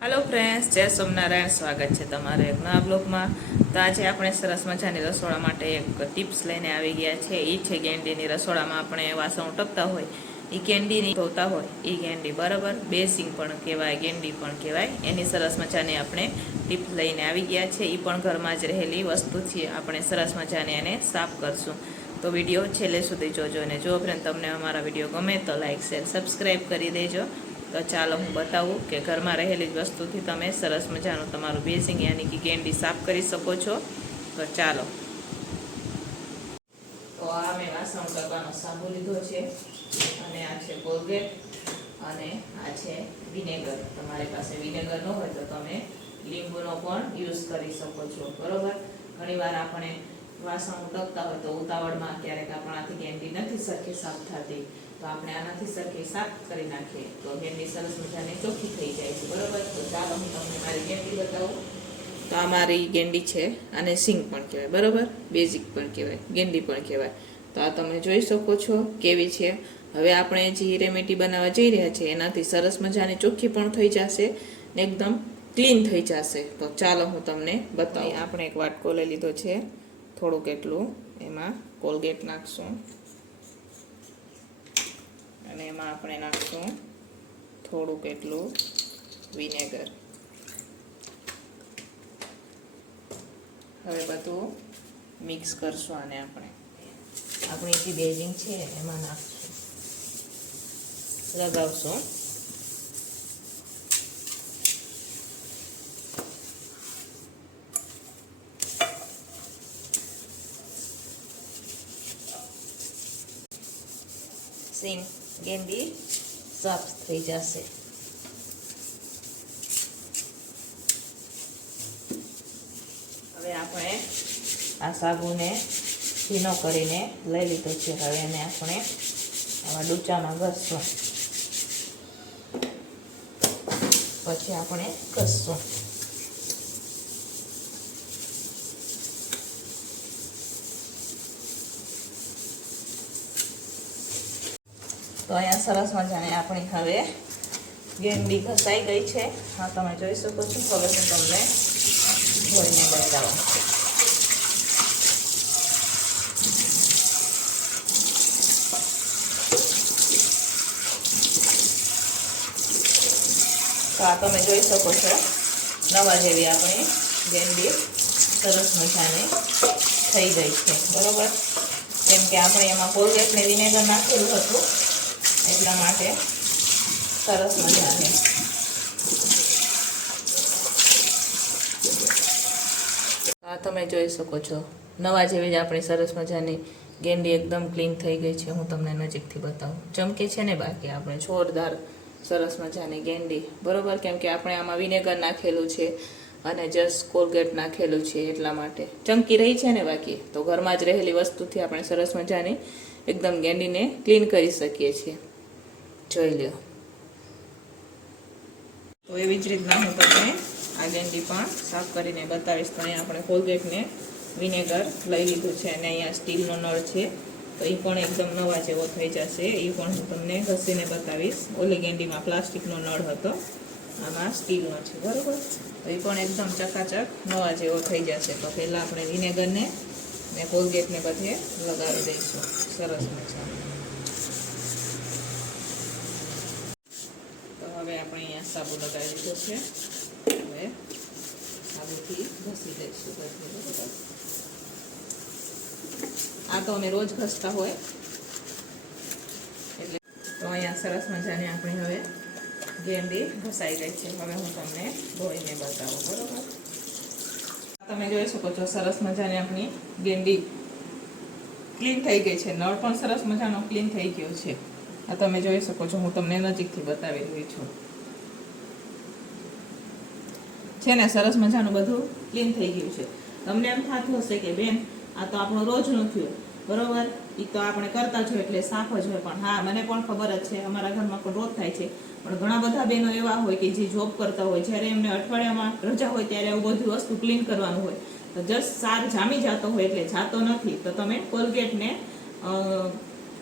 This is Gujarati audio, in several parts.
હાલો ફ્રેન્ડ્સ જય સોમનારાયણ સ્વાગત છે તમારે એક નવા બ્લોગમાં. તો આજે આપણે સરસ મજાની રસોડા માટે એક ટિપ્સ લઈને આવી ગયા છે. એ છે કેન્ડીની રસોડામાં આપણે વાસણ ઉટકતા હોય એ કેન્ડીની ધોતા હોય એ કેન્ડી બરાબર. બેસિંગ પણ કહેવાય ગેન્ડી પણ કહેવાય. એની સરસ મજાની આપણે ટિપ્સ લઈને આવી ગયા છે. એ પણ ઘરમાં જ રહેલી વસ્તુ છે. આપણે સરસ મજાની એને સાફ કરશું. તો વીડિયો છેલ્લે સુધી જોજો અને જો ફ્રેન્ડ તમને અમારા વીડિયો ગમે તો લાઇક શેર સબસ્ક્રાઈબ કરી દેજો. તો ચાલો હું બતાવું કે ઘરમાં રહેલી જ વસ્તુથી તમે સરસ મજાનું તમારું બેસિંગ યાની કે કેન્ડી સાફ કરી શકો છો. તો ચાલો. તો આ મેં વાસણ કરવાનો સાબુ લીધો છે અને આ છે કોલગેટ અને આ છે વિનેગર. તમારી પાસે વિનેગર ન હોય તો તમે લીંબુનો પણ યુઝ કરી શકો છો, બરોબર? ઘણીવાર આપણે વાસણ ઉટકતા હોય તો ઉતાવળમાં ક્યારેક આપણાથી કેન્ડી નથી સરખી સાફ થતી. તો આપણે આનાથી સરખી સાફ કરી નાખીએ. તો કેન્ડી સરસ મજાની ચોખ્ખી થઈ જાય છે, બરાબર? તો ચાલો હું તમને મારી ગેંડી બતાવું. તો આ મારી ગેંડી છે અને સિંગ પણ કહેવાય, બરાબર? બેઝિક પણ કહેવાય, ગેંડી પણ કહેવાય. તો આ તમે જોઈ શકો છો કેવી છે. હવે આપણે જે રેમેડી બનાવવા જઈ રહ્યા છીએ એનાથી સરસ મજાની ચોખ્ખી પણ થઈ જશે ને એકદમ ક્લીન થઈ જશે. તો ચાલો હું તમને બતાવું. આપણે એક વાટકો લઈ લીધો છે, થોડુંક એટલું, એમાં કોલગેટ નાખશું. અને એમાં આપણે નાખશું થોડુંક એટલું વિનેગર. હવે બધું મિક્સ કરશું આને આપણે. આપણી જે બેઝિંગ છે એમાં નાખશું. લગાવશું. સિંગ ગેંડી સાફ થઈ જશે. હવે આપણે આ સાબુને ભીનો કરીને લઈ લીધો છે. હવે એને આપણે આવા ડૂચામાં ઘસશું પછી આપણે ઘસશું. તો અહીંયા સરસ મજાની આપણી હવે ગેંડી ઘસાઈ ગઈ છે. હા, તમે જોઈ શકો છો. હવે હું તમને ધોઈને બતાવું. તો આ તમે જોઈ શકો છો. નવા જેવી આપણી ગેંડી સરસ મજાની થઈ ગઈ છે. બરાબર? કેમ કે આપણે એમાં કોલગેટને વિનેગર નાખેલું હતું. એટલા માટે સરસ મજાની આ તમે જોઈ શકો છો. નવા જેવી જ આપણી સરસ મજાની ગેંડી એકદમ ક્લીન થઈ ગઈ છે. હું તમને નજીકથી બતાવું. ચમકે છે ને બાકી આપણે? જોરદાર સરસ મજાની ગેંડી. બરોબર? કેમ કે આપણે આમાં વિનેગર નાખેલું છે અને જસ્ટ કોલગેટ નાખેલું છે એટલા માટે. ચમકી રહી છે ને બાકી? તો ઘરમાં જ રહેલી વસ્તુથી આપણે સરસ મજાની એકદમ ગેંડીને ક્લીન કરી શકીએ છીએ. જોઈ લ્યો. તો એવી જ રીતના હું તમને આ ગેંડી પણ સાફ કરીને બતાવીશ. તો અહીંયા આપણે કોલગેટને વિનેગર લઈ લીધું છે અને અહીંયા સ્ટીલનો નળ છે. તો એ પણ એકદમ નવા જેવો થઈ જશે. એ પણ હું તમને ઘસીને બતાવીશ. ઓલી ગેંડીમાં પ્લાસ્ટિકનો નળ હતો. આમાં સ્ટીલનો છે, બરાબર? તો એ પણ એકદમ ચકાચક નવા જેવો થઈ જશે. તો પહેલાં આપણે વિનેગરને ને કોલગેટને બધે લગાવી દઈશું. સરસ મજા તો હવે આપણે અહીંયા સાબુ લગાવી દીધો છે. હવે સાબુથી ઘસી દઈશું બધું આ તો અમે રોજ ઘસતા હોય. એટલે તો અહીંયા સરસ મજાની આપણી હવે ગેંડી ઘસાઈ ગઈ છે. હવે હું તમને ધોઈને બતાવું, બરાબર? તમે જોઈ શકો છો સરસ મજાની આપણી ગેંડી ક્લીન થઈ ગઈ છે. નળ પણ સરસ મજાનો ક્લીન થઈ ગયો છે. આ તમે જોઈ શકો છો, હું તમને નજીકથી બતાવી રહી છું. છે ને, સરસ મજાનું બધું ક્લીન થઈ ગયું છે. તમને એમ થતું હશે કે બેન, આ તો આપણું રોજનું થયું. બરોબર? એ તો આપણે કરતા જ હોય એટલે સાફ જ હોય પણ હા, મને પણ ખબર જ છે, અમારા ઘરમાં પણ રોજ થાય છે. પણ ઘણા બધા બહેનો એવા હોય કે જે જોબ કરતા હોય, જ્યારે એમને અઠવાડિયામાં રજા હોય ત્યારે આવું બધું વસ્તુ ક્લીન કરવાનું હોય. તો જસ્ટ સાર જામી જતો હોય એટલે જાતો નથી. તો તમે કોલગેટને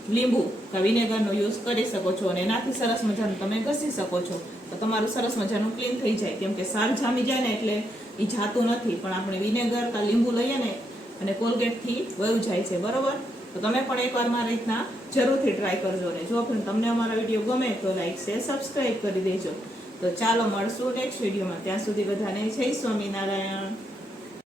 લીંબુ કે વિનેગરનો યુઝ કરી શકો છો અને એનાથી સરસ મજાનું તમે ઘસી શકો છો. તો તમારું સરસ મજાનું ક્લીન થઈ જાય. કેમ કે સાર જામી જાય ને એટલે એ જાતું નથી. પણ આપણે વિનેગર કે લીંબુ લઈએ ને, અને કોલગેટથી વયું જાય છે. બરોબર? તો તમે પણ એકવાર મારી રીતના જરૂરથી ટ્રાય કરજો ને. જો પણ તમને અમારા વીડિયો ગમે તો લાઈક શેર સબસ્ક્રાઈબ કરી દેજો. તો ચાલો મળશું નેક્સ્ટ વિડીયોમાં ત્યાં સુધી બધાને જય સ્વામિનારાયણ.